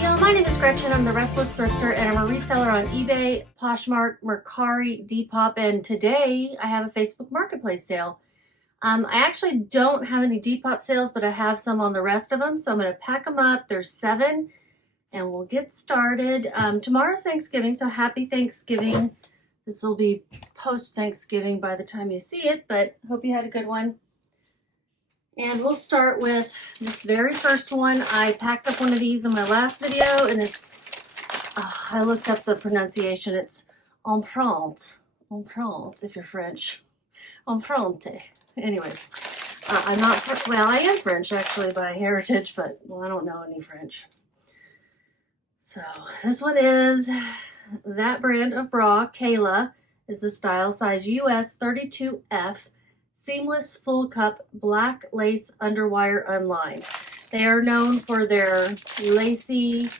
video. My name is Gretchen. I'm the Restless Thrifter and I'm a reseller on eBay, Poshmark, Mercari, Depop, and today I have a Facebook Marketplace sale. I actually don't have any Depop sales, but I have some on the rest of them, so I'm going to pack them up. There's 7 and we'll get started. Tomorrow's Thanksgiving, so happy Thanksgiving. This will be post-Thanksgiving by the time you see it, but hope you had a good one. And we'll start with this very first one. I packed up one of these in my last video, and it's, I looked up the pronunciation. It's empreinte if you're French. Empreinte. Anyway, I'm not, well, I am French actually by heritage, but well, I don't know any French. So this one is that brand of bra. Kayla is the style, size US 32F. Seamless full cup black lace underwire unlined. They are known for their lacy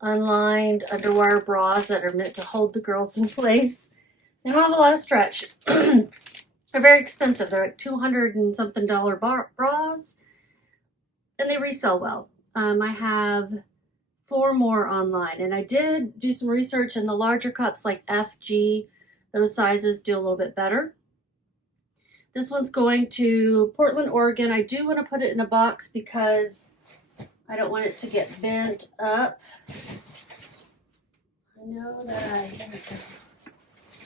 unlined underwire bras that are meant to hold the girls in place. They don't have a lot of stretch. They're very expensive. They're like $200 and something bras, and they resell well. I have 4 more online, and I did do some research, and the larger cups like FG, those sizes do a little bit better. This one's going to Portland, Oregon. I do want to put it in a box because I don't want it to get bent up. I know that I have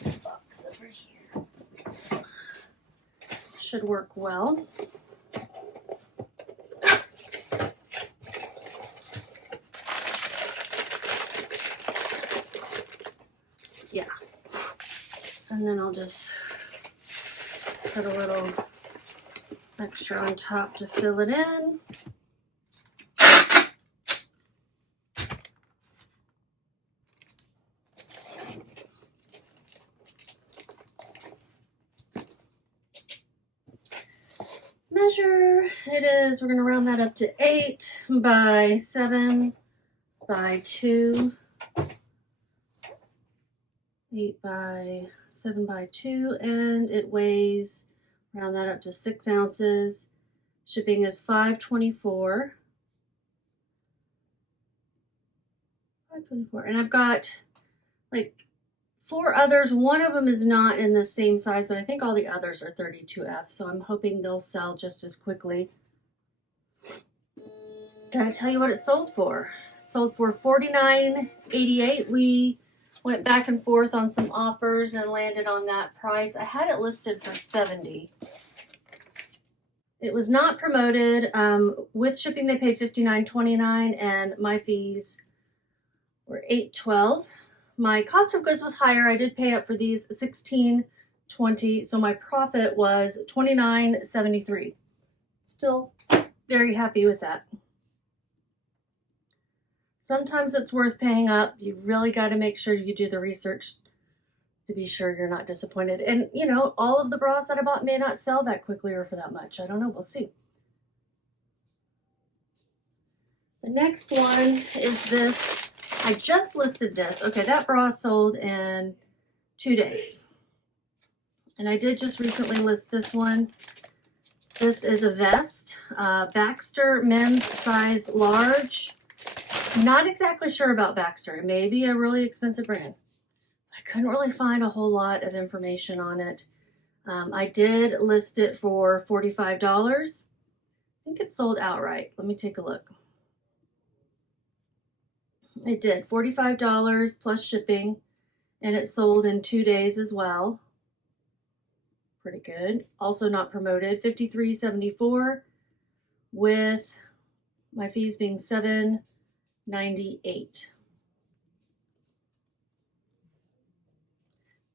this box over here. Should work well. Yeah. And then I'll just put a little extra on top to fill it in. Measure, it is, we're going to round that up to 8 by 7 by 2. 8 by 7 by 2, and it weighs, round that up to 6 ounces. Shipping is $5.24. $5.24, and I've got like 4 others. One of them is not in the same size, but I think all the others are 32F, so I'm hoping they'll sell just as quickly. Gotta tell you what it sold for. It sold for $49.88. We went back and forth on some offers and landed on that price. I had it listed for $70. It was not promoted. With shipping, they paid $59.29, and my fees were $8.12. My cost of goods was higher. I did pay up for these $16.20, so my profit was $29.73. Still very happy with that. Sometimes it's worth paying up. You really got to make sure you do the research to be sure you're not disappointed. And, you know, all of the bras that I bought may not sell that quickly or for that much. I don't know. We'll see. The next one is this. I just listed this. Okay, that bra sold in 2 days. And I did just recently list this one. This is a vest. Baxter men's size large. Not exactly sure about Baxter. It may be a really expensive brand. I couldn't really find a whole lot of information on it. I did list it for $45. I think it sold outright. Let me take a look. It did. $45 plus shipping, and it sold in 2 days as well. Pretty good. Also not promoted. $53.74 with my fees being $7.98.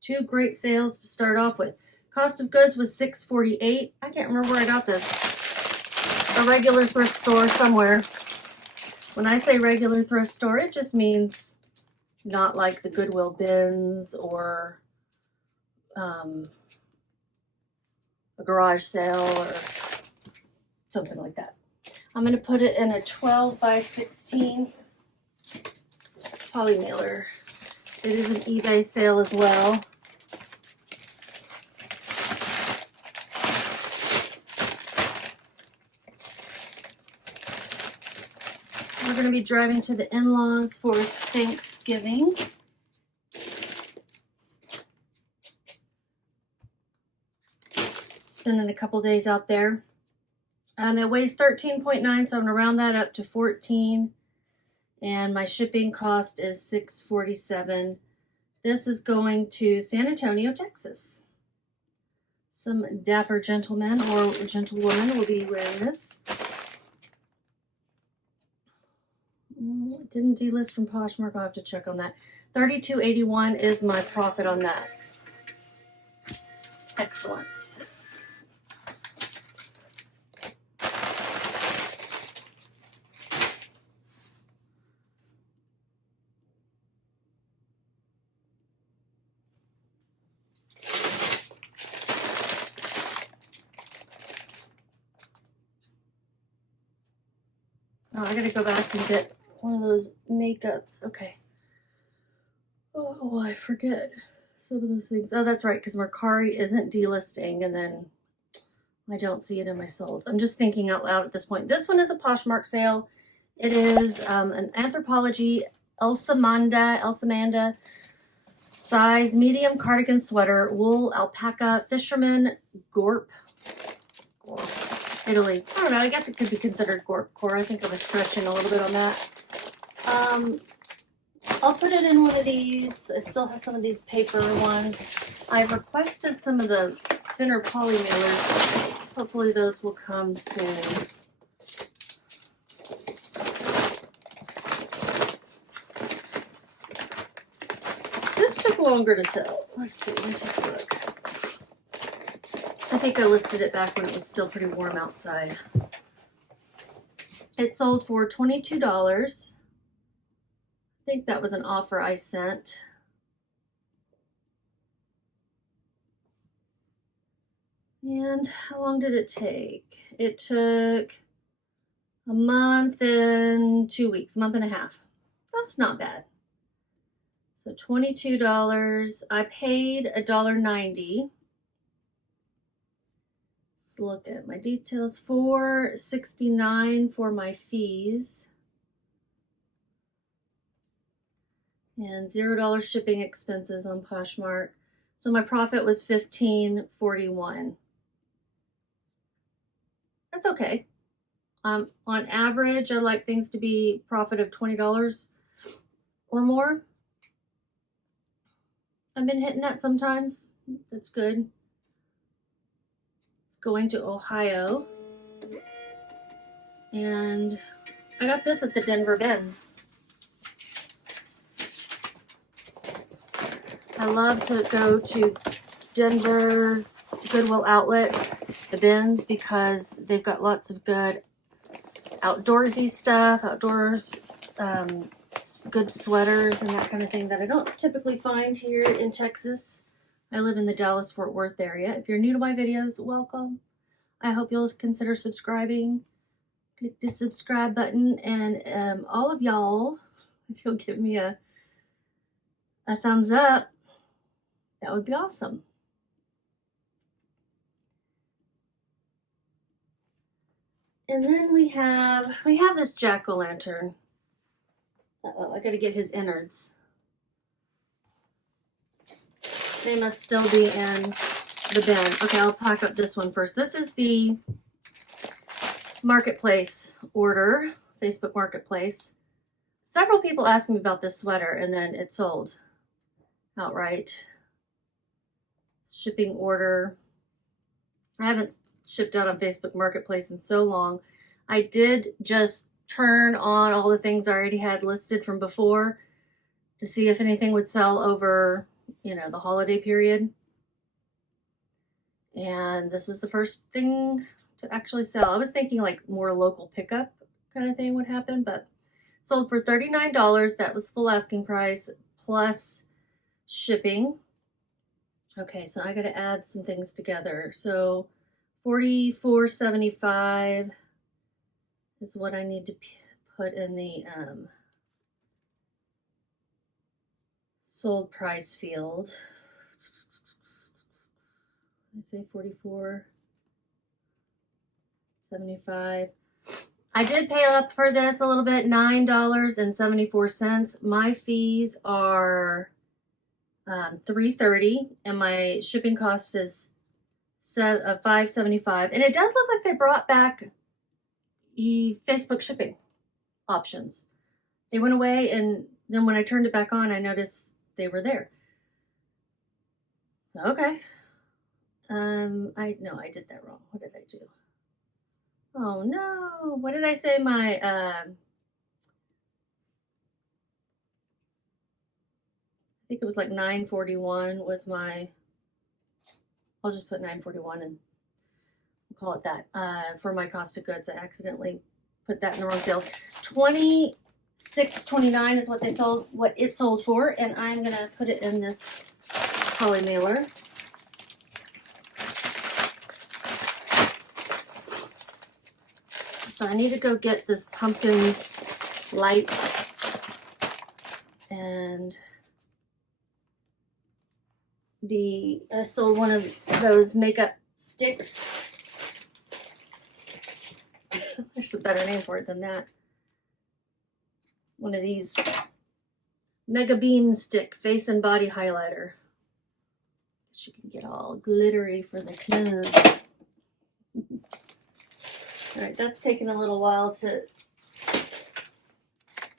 Two great sales to start off with. Cost of goods was $6.48. I can't remember where I got this. A regular thrift store somewhere. When I say regular thrift store, it just means not like the Goodwill bins or a garage sale or something like that. I'm going to put it in a 12 by 16 poly mailer. It is an eBay sale as well. We're going to be driving to the in-laws for Thanksgiving. Spending a couple days out there. It weighs 13.9, so I'm going to round that up to 14. And my shipping cost is $6.47. This is going to San Antonio, Texas. Some dapper gentleman or gentlewoman will be wearing this. It didn't delist from Poshmark. I'll have to check on that. $32.81 is my profit on that. Excellent. Oh, I gotta go back and get one of those makeups. Okay. Oh, I forget some of those things. Oh, that's right, because Mercari isn't delisting, and then I don't see it in my solds. I'm just thinking out loud at this point. This one is a Poshmark sale. It is an Anthropologie Elsamanda size medium cardigan sweater, wool alpaca, fisherman gorp. Italy. I don't know, I guess it could be considered gorp core. I think I was stretching a little bit on that. I'll put it in one of these. I still have some of these paper ones. I've requested some of the thinner poly mailers. Hopefully those will come soon. This took longer to sell. Let's see, let me take a look. I think I listed it back when it was still pretty warm outside. It sold for $22. I think that was an offer I sent. And how long did it take? It took a month and 2 weeks, a month and a half. That's not bad. So $22. I paid $1.90. Let's look at my details. $4.69 for my fees. And $0 shipping expenses on Poshmark. So my profit was $15.41. That's okay. On average, I like things to be profit of $20 or more. I've been hitting that sometimes. That's good. It's going to Ohio. And I got this at the Denver Bins. I love to go to Denver's Goodwill outlet, the Bins, because they've got lots of good outdoorsy stuff, outdoors, good sweaters and that kind of thing that I don't typically find here in Texas. I live in the Dallas-Fort Worth area. If you're new to my videos, welcome. I hope you'll consider subscribing. Click the subscribe button, and all of y'all, if you'll give me a thumbs up, that would be awesome. And then we have this jack-o'-lantern. Uh-oh, I gotta get his innards. They must still be in the bin. Okay, I'll pack up this one first. This is the Marketplace order, Facebook Marketplace. Several people asked me about this sweater, and then it sold outright. Shipping order. I haven't shipped out on Facebook Marketplace in so long. I did just turn on all the things I already had listed from before to see if anything would sell over, you know, the holiday period. And this is the first thing to actually sell. I was thinking like more local pickup kind of thing would happen, but sold for $39. That was full asking price plus shipping. Okay, so I got to add some things together. So $44.75 is what I need to put in the sold price field. I say $44.75. I did pay up for this a little bit, $9.74. My fees are $3.30, and my shipping cost is $5.75. And it does look like they brought back Facebook shipping options. They went away, and then when I turned it back on, I noticed they were there. Okay. I did that wrong. What did I do? Oh no, what did I say? I think it was like 941 was my, I'll just put 941 and we'll call it that, for my cost of goods. I accidentally put that in the wrong field. $26.29 is what it sold for, and I'm gonna put it in this poly mailer. So I need to go get this pumpkins light, and I sold one of those makeup sticks. There's a better name for it than that. One of these Mega Beam Stick Face and Body Highlighter. She can get all glittery for the club. All right, that's taken a little while to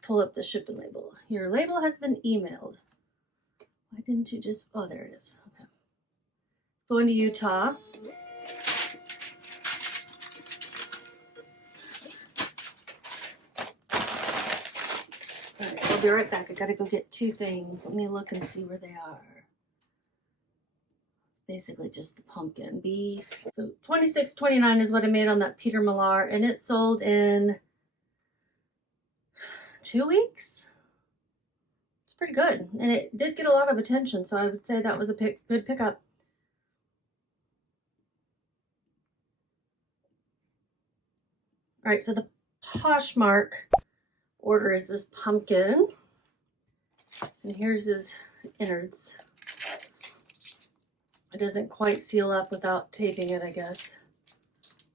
pull up the shipping label. Your label has been emailed. Why didn't you just, oh, there it is. Okay. Going to Utah. All right, I'll be right back. I gotta go get two things. Let me look and see where they are. Basically just the pumpkin beef. So $26.29 is what I made on that Peter Millar, and it sold in 2 weeks. It's pretty good, and it did get a lot of attention, so I would say that was a good pickup. All right, so the Poshmark order is this pumpkin, and here's his innards. It doesn't quite seal up without taping it, I guess.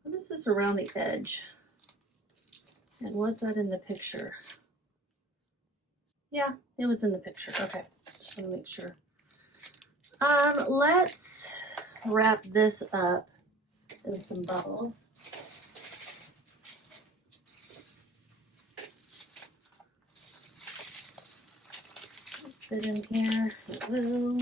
What is this around the edge? And was that in the picture? Yeah, it was in the picture. Okay, just want to make sure. Let's wrap this up in some bubble. Put it in here. It will.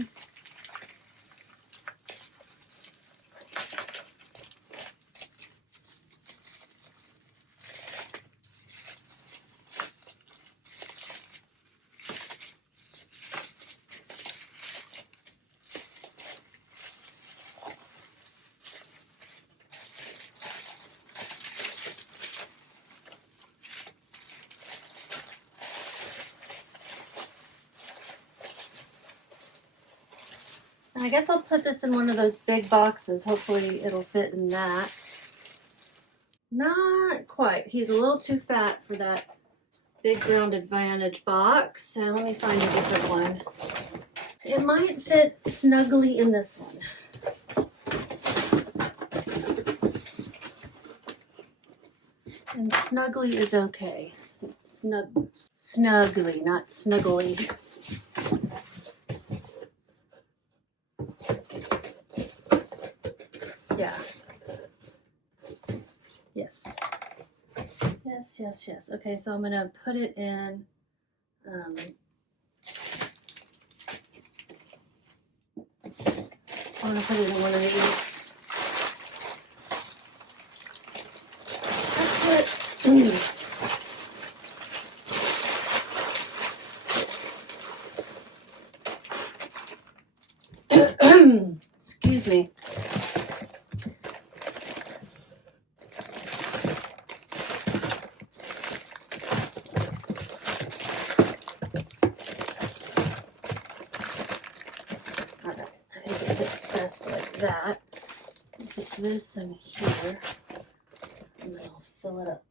I guess I'll put this in one of those big boxes. Hopefully it'll fit in that. Not quite. He's a little too fat for that big round Advantage box. So let me find a different one. It might fit snugly in this one. And snugly is okay. Snugly, not snuggly. Yeah. Yes. Yes. Okay, so I'm gonna put it in. I'm gonna put it in one of these. Excuse me. That. Put this in here, and then I'll fill it up.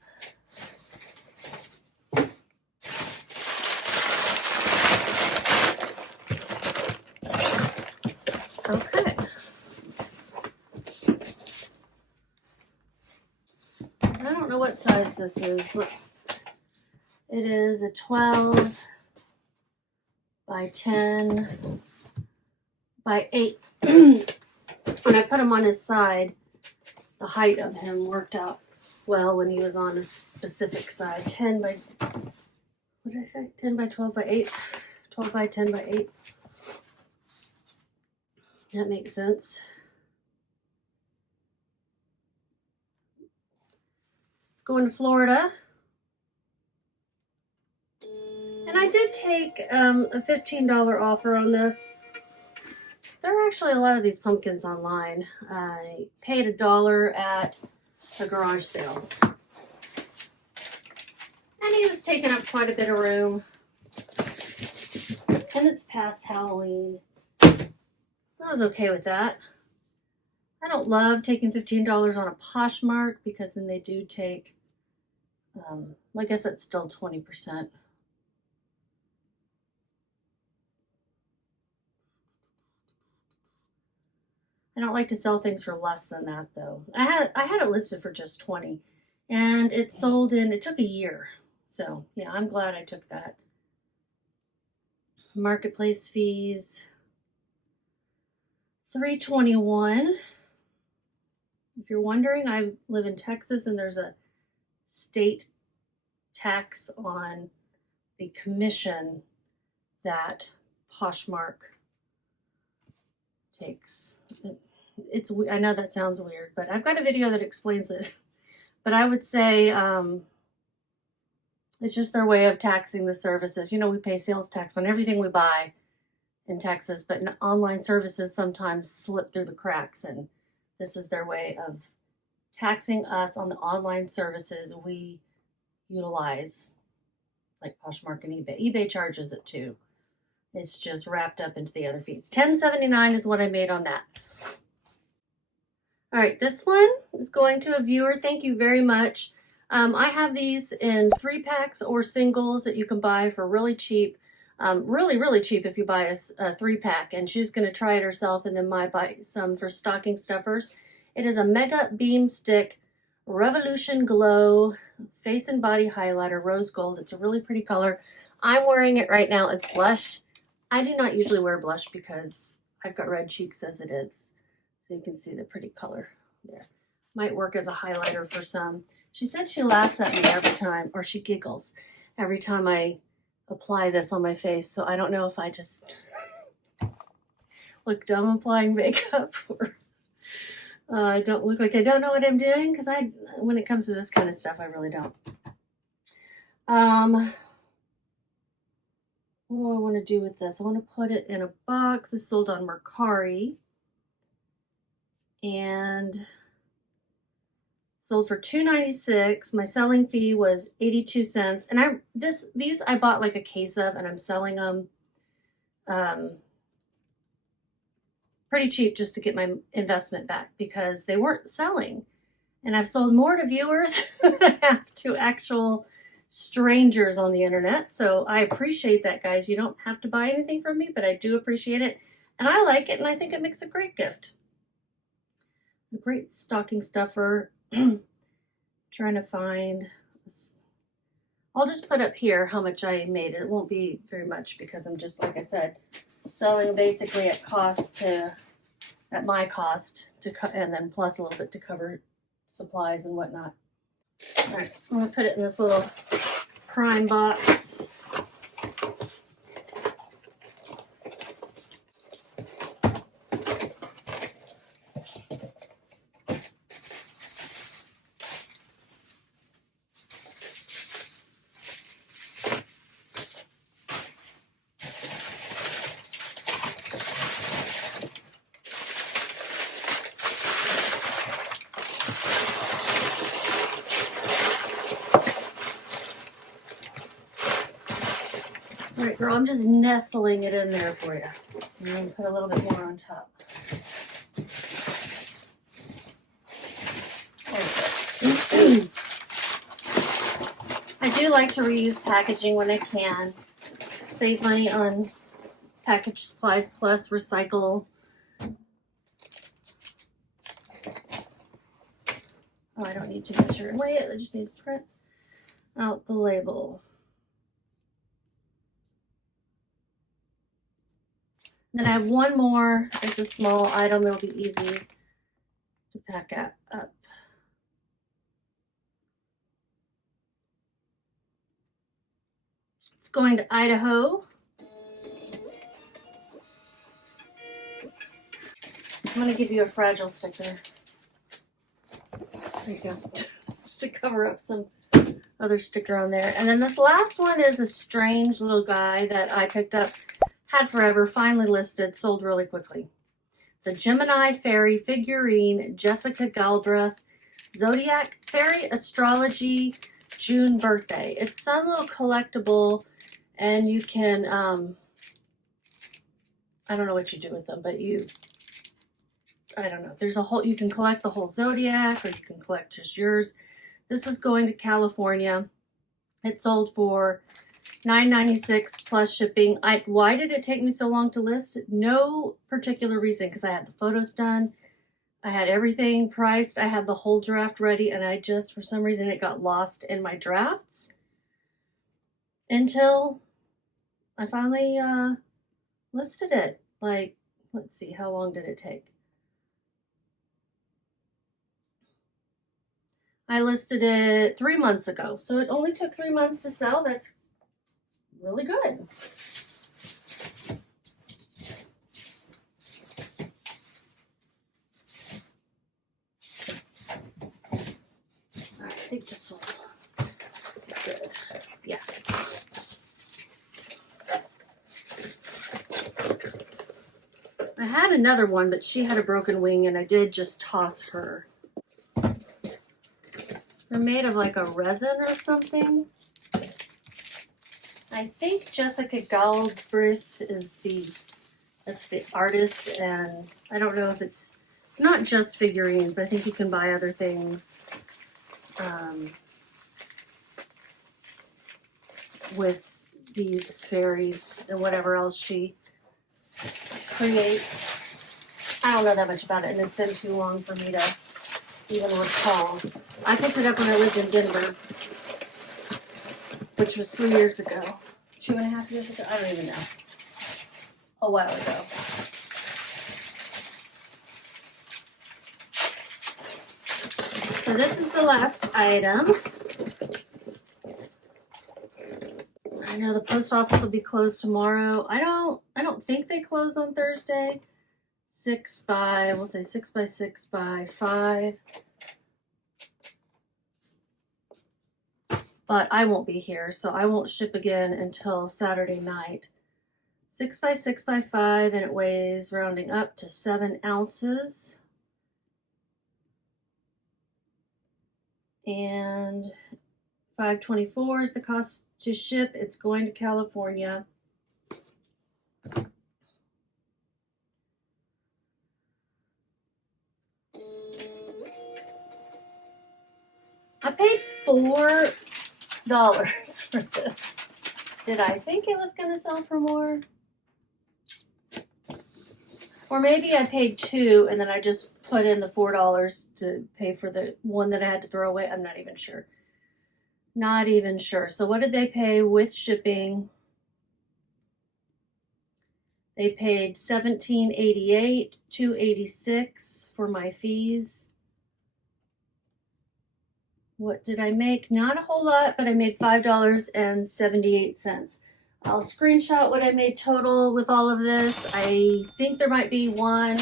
Okay. I don't know what what size this is. Look, it is a 12 by 10 by 8. When I put him on his side, the height of him worked out well when he was on a specific side. 10 by, what did I say? 10 by 12 by 8. 12 by 10 by 8. That makes sense. Let's go into Florida. And I did take a $15 offer on this. There are actually a lot of these pumpkins online. I paid $1 at a garage sale. And he was taking up quite a bit of room. And it's past Halloween. I was okay with that. I don't love taking $15 on a Poshmark because then they do take, I guess that's still 20%. I don't like to sell things for less than that though. I had it listed for just 20 and it sold in, it took a year. So yeah, I'm glad I took that. Marketplace fees, $3.21. If you're wondering, I live in Texas and there's a state tax on the commission that Poshmark takes. I know that sounds weird, but I've got a video that explains it. But I would say it's just their way of taxing the services. You know, we pay sales tax on everything we buy in Texas, but online services sometimes slip through the cracks, and this is their way of taxing us on the online services we utilize, like Poshmark and eBay. eBay charges it too. It's just wrapped up into the other fees. $10.79 is what I made on that. All right, this one is going to a viewer. Thank you very much. I have these in 3-packs or singles that you can buy for really cheap. Really cheap if you buy a 3-pack, and she's going to try it herself and then might buy some for stocking stuffers. It is a Mega Beam Stick Revolution Glow Face and Body Highlighter, rose gold. It's a really pretty color. I'm wearing it right now as blush. I do not usually wear blush because I've got red cheeks as it is. So you can see the pretty color there. Might work as a highlighter for some. She said she laughs at me every time, or she giggles every time I apply this on my face. So I don't know if I just look dumb applying makeup or I don't look like I don't know what I'm doing, because when it comes to this kind of stuff, I really don't. What do I want to do with this? I want to put it in a box. It's sold on Mercari and sold for $2.96. My selling fee was 82 cents. And these I bought like a case of, and I'm selling them pretty cheap just to get my investment back because they weren't selling. And I've sold more to viewers than I have to actual strangers on the internet. So I appreciate that, guys. You don't have to buy anything from me, but I do appreciate it. And I like it, and I think it makes a great gift. A great stocking stuffer. Trying to find this. I'll just put up here how much I made. It won't be very much because I'm just, like I said, selling basically at my cost and then plus a little bit to cover supplies and whatnot. All right, I'm gonna put it in this little prime box. All right, girl, I'm just nestling it in there for you. I'm going to put a little bit more on top. I do like to reuse packaging when I can. Save money on package supplies plus recycle. Oh, I don't need to measure and weigh it. I just need to print out the label. And then I have one more. It's a small item. It'll be easy to pack up. It's going to Idaho. I'm going to give you a fragile sticker. There you go. Just to cover up some other sticker on there. And then this last one is a strange little guy that I picked up, had forever, finally listed, sold really quickly. It's a Gemini fairy figurine, Jessica Galbraith, Zodiac Fairy Astrology, June birthday. It's some little collectible, and you can, I don't know what you do with them, but I don't know. There's a whole, you can collect the whole Zodiac, or you can collect just yours. This is going to California. It sold for $9.96 plus shipping. Why did it take me so long to list? No particular reason, because I had the photos done. I had everything priced. I had the whole draft ready, and I just, for some reason, it got lost in my drafts until I finally listed it. Like, let's see, how long did it take? I listed it 3 months ago, so it only took 3 months to sell. That's really good. I think this will be good. Yeah. I had another one, but she had a broken wing, and I did just toss her. They're made of like a resin or something. I think Jessica Galbraith is that's the artist, and I don't know if it's not just figurines. I think you can buy other things with these fairies and whatever else she creates. I don't know that much about it, and it's been too long for me to even recall. I picked it up when I lived in Denver, which was 3 years ago. 2.5 years ago? I don't even know. A while ago. So this is the last item. I know the post office will be closed tomorrow. I don't think they close on Thursday. 6 by 6 by 5. But I won't be here, so I won't ship again until Saturday night. 6 by 6 by 5, and it weighs, rounding up, to 7 ounces. And $5.24 is the cost to ship. It's going to California. I paid $4 for this. Did I think it was going to sell for more? Or maybe I paid $2 and then I just put in the $4 to pay for the one that I had to throw away. I'm not even sure. Not even sure. So what did they pay with shipping? They paid $17.88, $2.86 for my fees. What did I make? Not a whole lot, but I made $5.78. I'll screenshot what I made total with all of this. I think there might be one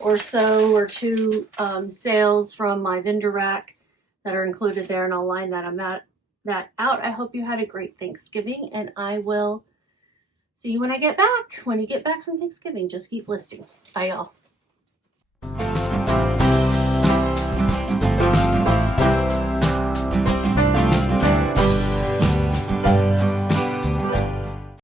or so or two sales from my vendor rack that are included there, and I'll line that out. I hope you had a great Thanksgiving, and I will see you when I get back. When you get back from Thanksgiving, just keep listing. Bye, y'all.